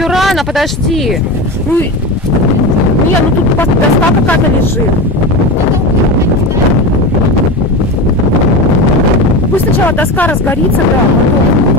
еще рано, подожди. Ну, не, ну тут доска какая-то лежит. Пусть сначала доска разгорится, да, потом.